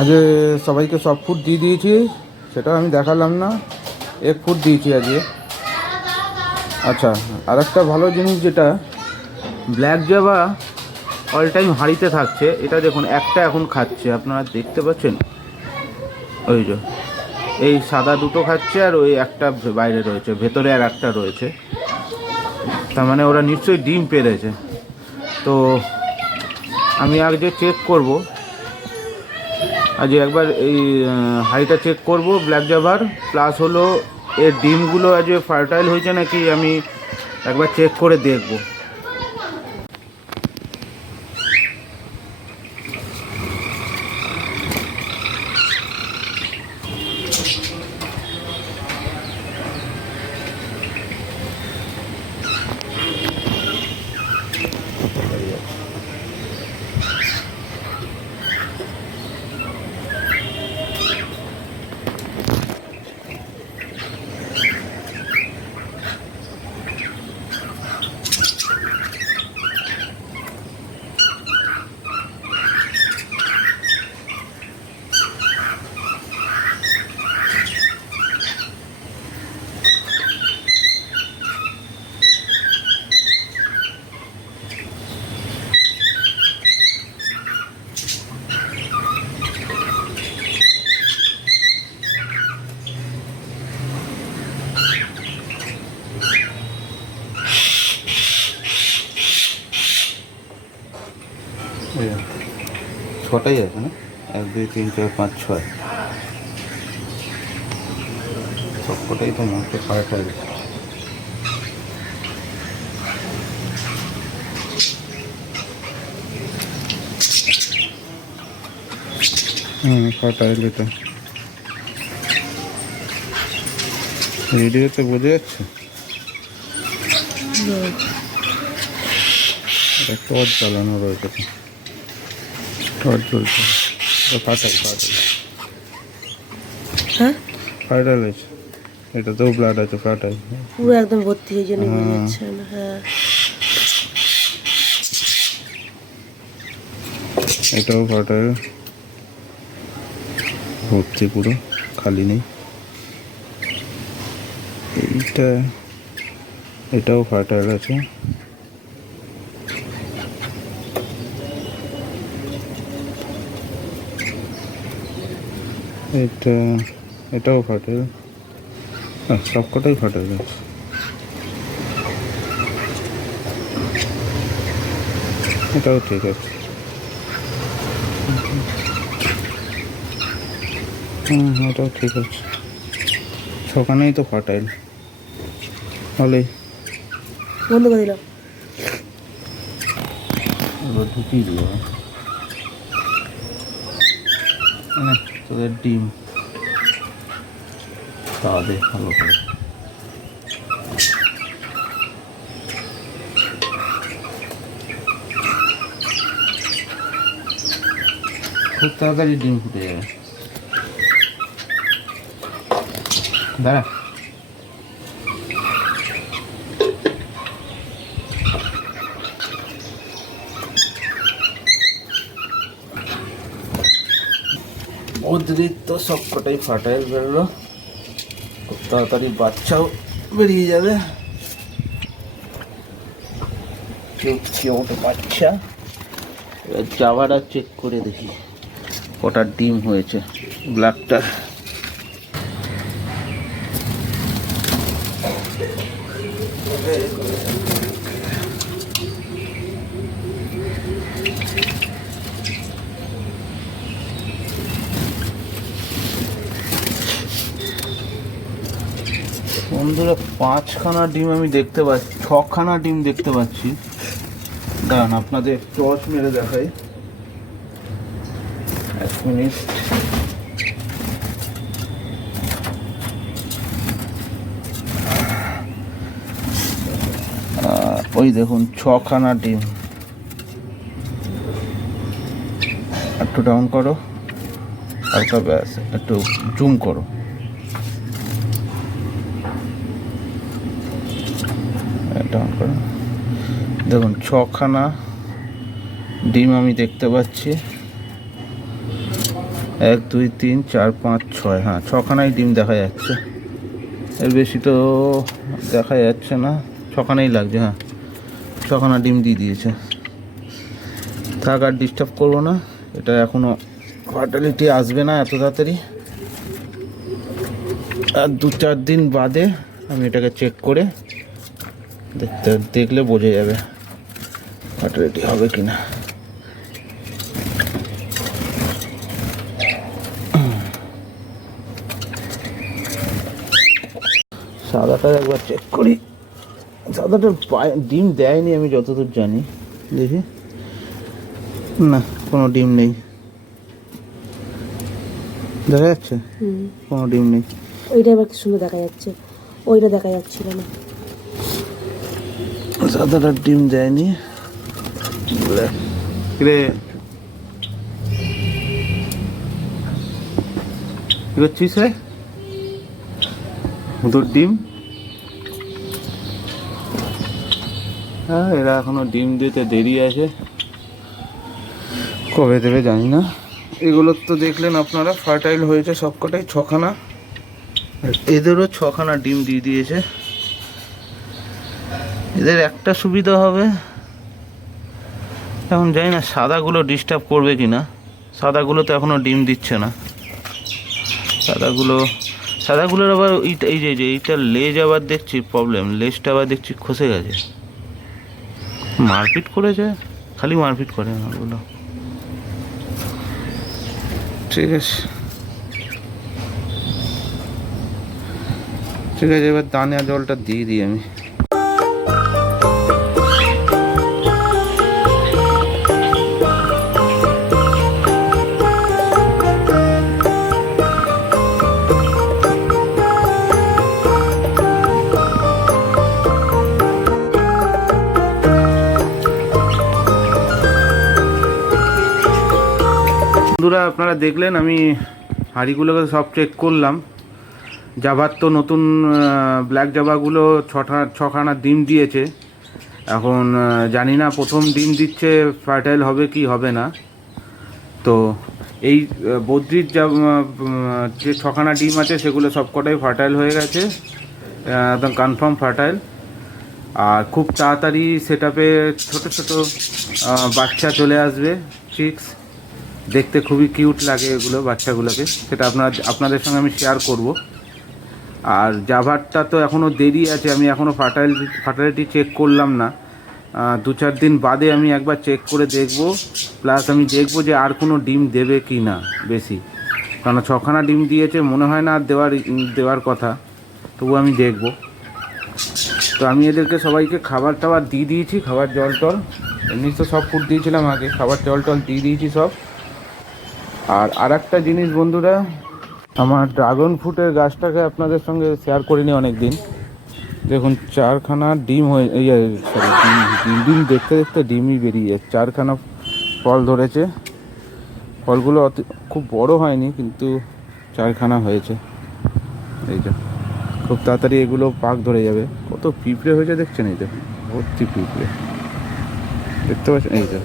আজ সবাইকে সব ফুড দিয়ে দিয়েছি সেটা আমি দেখালাম না, এক ফুড দিয়েছি আজকে। আচ্ছা আর একটা ভালো জিনিস যেটা ব্ল্যাক জাভা অল টাইম হাঁড়িতে থাকছে, এটা দেখুন, একটা এখন খাচ্ছে, আপনারা দেখতে পাচ্ছেন? ওই যে, এই সাদা দুটো খাচ্ছে আর ওই একটা বাইরে রয়েছে, ভেতরে আর একটা রয়েছে। তার মানে ওরা নিশ্চয়ই ডিম পেরেছে। তো আমি আগে চেক করব। আজ একবার এই হাইটা চেক করব ব্ল্যাক জাভার প্লাস হলো এর ডিমগুলো আজ ফার্টাইল হয়েছে নাকি আমি একবার চেক করে দেখব। ছটাই আছে না? এক দুই তিন চার পাঁচ ছয়। সবকটাই তো মনে ফার্টাইল হুম ফার্টাইল এটা রেডিওতে বোঝা যাচ্ছে? একটা চালানো রয়েছে। তো। ফাটাল ফাটাল হ্যাঁ ফাটাল আছে এটাতেও ব্লাড আছে ফাটাল পুরো একদম ভর্তি হয়ে জন্য বোঝা যাচ্ছে না হ্যাঁ। এটাও ফাটাল ভর্তি পুরো খালি নেই। এইটা এটাও ফাটাল আছে। এটা এটাও ফাটাল হ্যাঁ সবকটাই ফাটাল এটাও ঠিক আছে। হুম এটাও ঠিক আছে। সকানেই তো ফাটাইল। ভালোই বন্ধ করে দিলাম। ঢুকিয়ে দিল মানে তোদের ডিম। খাওয়া দে ভালো করে। খুব তাড়াতাড়ি ডিম ফুটে যাবে। দাঁড়া। অতিরিক্ত সবকটাই ফাটাইল বেরোলো। খুব তাড়াতাড়ি বাচ্চাও বেরিয়ে যাবে। ওটা বাচ্চা? এবার জাভাটা চেক করে দেখি। কটা ডিম হয়েছে। ব্ল্যাকটা বন্ধুরা, পাঁচখানা ডিম আমি দেখতে পাচ্ছি, ছখানা ডিম দেখতে পাচ্ছি। দাঁড়ান, আপনাদের টর্চ মেরে দেখাই। এক মিনিট। ওই দেখুন, ছখানা ডিম। একটু ডাউন করো, হালকা ব্যাস, একটু জুম করো ডাউন করো। দেখুন, ছখানা ডিম আমি দেখতে পাচ্ছি। এক, দুই, তিন, চার, পাঁচ, ছয় হ্যাঁ ছখানাই ডিম দেখা যাচ্ছে। এর বেশি তো দেখা যাচ্ছে না। ছখানাই লাগছে হ্যাঁ ছখানা ডিম দিয়ে দিয়েছে। থাক, আর ডিস্টার্ব করব না। এটা এখনও ফার্টালিটি আসবে না এত তাড়াতাড়ি। আর দু, চার দিন বাদে আমি এটাকে চেক করে দেখতে দেখলে বোঝা যাবে ফার্টালিটি হবে কি না সাদাটা একবার চেক করি। সাদাটার পায়ে ডিম দেয়নি আমি যতদূর জানি। দেখি। না কোনো ডিম নেই। দেখা যাচ্ছে? কোনো ডিম নেই। ওইটা এবার কি সুন্দর দেখা যাচ্ছে। ওইটা দেখা যাচ্ছিল না। সাদাটার ডিম দেয়নি। রে করছিস রে? দুধ ডিম? হ্যাঁ এরা এখনও ডিম দিতে দেরি আছে। কবে দেবে জানি না। এগুলোর তো দেখলেন আপনারা ফার্টাইল হয়েছে সবকটাই, ছখানা। এদেরও ছখানা ডিম দিয়ে দিয়েছে। এদের একটা সুবিধা হবে। এখন জানি না সাদাগুলো ডিস্টার্ব করবে কি না সাদাগুলো তো এখনও ডিম দিচ্ছে না। সাদাগুলো, সাদাগুলোর আবার এইটা এই যে এই যে, এইটা লেজ আবার দেখছি প্রবলেম লেজটা আবার দেখছি খসে গেছে। মারপিট করেছে, খালি মারপিট করে ওগুলো। ঠিক আছে। ঠিক আছে, এবার দানে জলটা দিয়ে দিই আমি। বন্ধুরা, আপনারা দেখলেন, আমি হাঁড়িগুলোকে সব চেক করলাম। জাভার তো নতুন ব্ল্যাক জাভাগুলো ছটা, ছখানা ডিম দিয়েছে। এখন জানি না প্রথম ডিম দিচ্ছে ফার্টাইল হবে কি হবে না। তো এই বদ্রির যা যে ছখানা ডিম আছে, সেগুলো সবকটাই ফার্টাইল হয়ে গেছে। একদম কনফার্ম ফার্টাইল আর খুব তাড়াতাড়ি সেট আপে ছোটো ছোটো বাচ্চা চলে আসবে চিক্স দেখতে খুবই কিউট লাগে এগুলো বাচ্চাগুলোকে। সেটা আপনার আপনাদের সঙ্গে আমি শেয়ার করব। আর জাভারটা তো এখনও দেরি আছে, আমি এখনও ফার্টাইল ফার্টালিটি চেক করলাম না। দু চার দিন বাদে আমি একবার চেক করে দেখব। প্লাস আমি দেখব যে আর কোনো ডিম দেবে কি না বেশি। কারণ ছখানা ডিম দিয়েছে, মনে হয় না আর দেওয়ার দেওয়ার কথা। তবু আমি দেখব। তো আমি এদেরকে সবাইকে খাবার টাবার দিয়ে দিয়েছি, খাবার জল টল। এমনি তো সব ফুড দিয়েছিলাম আগে, খাবার জল টল দিয়ে দিয়েছি সব। আর আর একটা জিনিস বন্ধুরা, আমার ড্রাগন ফ্রুটের গাছটাকে আপনাদের সঙ্গে শেয়ার করিনি অনেক দিন দেখুন, চারখানা ডিম হয়ে ইয়ে ডিম ডিম ডিম দেখতে দেখতে ডিমই বেরিয়ে যাচ্ছে। চারখানা ফল ধরেছে। ফলগুলো অত, খুব বড় হয়নি, কিন্তু চারখানা হয়েছে। এই যে, খুব তাড়াতাড়ি এগুলো পাক ধরে যাবে। কত পিঁপড়ে হয়েছে দেখছেন এই যে, ভর্তি পিঁপড়ে। দেখতে পাচ্ছেন? এই যে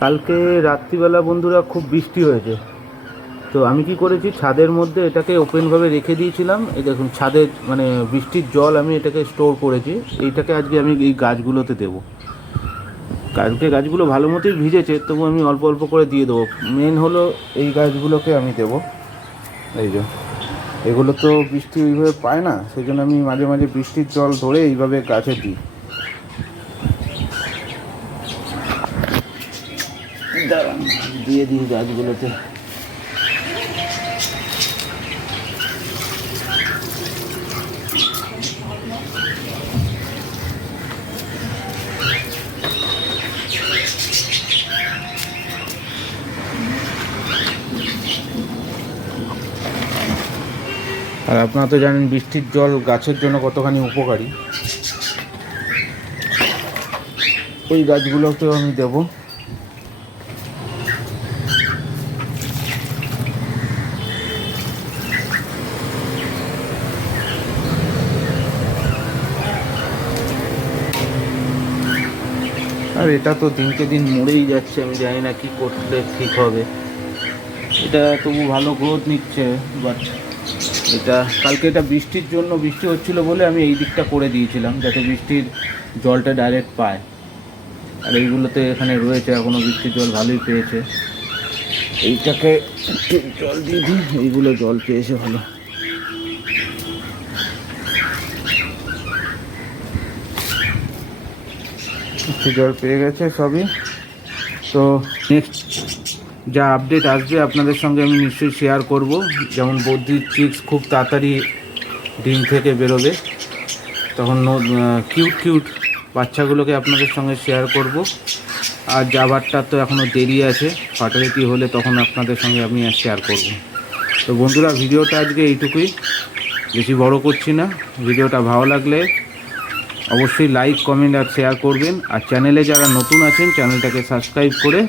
কালকে রাত্রিবেলা বন্ধুরা খুব বৃষ্টি হয়েছে। তো আমি কি করেছি, ছাদের মধ্যে এটাকে ওপেনভাবে রেখে দিয়েছিলাম। এই দেখুন ছাদের মানে বৃষ্টির জল আমি এটাকে স্টোর করেছি। এইটাকে আজকে আমি এই গাছগুলোতে দেবো। কালকে গাছগুলো ভালো মতোই ভিজেছে, তবু আমি অল্প অল্প করে দিয়ে দেবো। মেন হলো এই গাছগুলোকে আমি দেবো। এই যে, এগুলো তো বৃষ্টি ওইভাবে পায় না সেই জন্য আমি মাঝে মাঝে বৃষ্টির জল ধরে এইভাবে গাছে দিই। দিয়ে দিই গাছগুলোতে। আর আপনারা তো জানেন বৃষ্টির জল গাছের জন্য কতখানি উপকারী। ওই গাছগুলোকেও আমি দেবো। এটা তো দিনকে দিন মরেই যাচ্ছে, আমি জানি না কি করলে ঠিক হবে। এটা তবু ভালো গ্রোথ নিচ্ছে বাট এটা, কালকে এটা বৃষ্টির জন্য বৃষ্টি হচ্ছিল বলে আমি এই দিকটা করে দিয়েছিলাম, যাতে বৃষ্টির জলটা ডাইরেক্ট পায়। আর এইগুলোতে এখানে রয়েছে এখনও বৃষ্টির জল ভালোই পেয়েছে। এইটাকে জল দিয়ে দিই, এইগুলো জল পেয়েছে ভালো। একটু জল পেয়ে গেছে, সবই। তো নেক্সট যা আপডেট আসবে আপনাদের সঙ্গে আমি নিশ্চয়ই শেয়ার করব। যেমন বৌদ্ধির চিক্স খুব তাড়াতাড়ি ডিম থেকে বেরোবে। তখন কিউট কিউট বাচ্চাগুলোকে আপনাদের সঙ্গে শেয়ার করব। আর যাবারটা তো এখনও দেরি আছে ফার্টিলিটি হলে তখন আপনাদের সঙ্গে আমি শেয়ার করব। তো বন্ধুরা, ভিডিওটা আজকে এইটুকুই। বেশি বড় করছি না, ভিডিওটা ভালো লাগলে অবশ্যই লাইক কমেন্ট আর শেয়ার করবেন। আর চ্যানেলে যারা নতুন আছেন চ্যানেলটাকে সাবস্ক্রাইব করে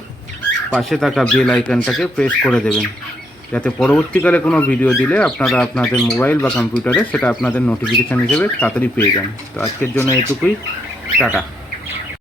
পাশে থাকা বেল আইকনটাকে প্রেস করে দেবেন। যাতে পরবর্তীকালে কোনো ভিডিও দিলে আপনারা আপনাদের মোবাইল বা কম্পিউটারে সেটা আপনাদের নোটিফিকেশান হিসেবে তাড়াতাড়ি পেয়ে যান। তো আজকের জন্য এটুকুই। টাটা।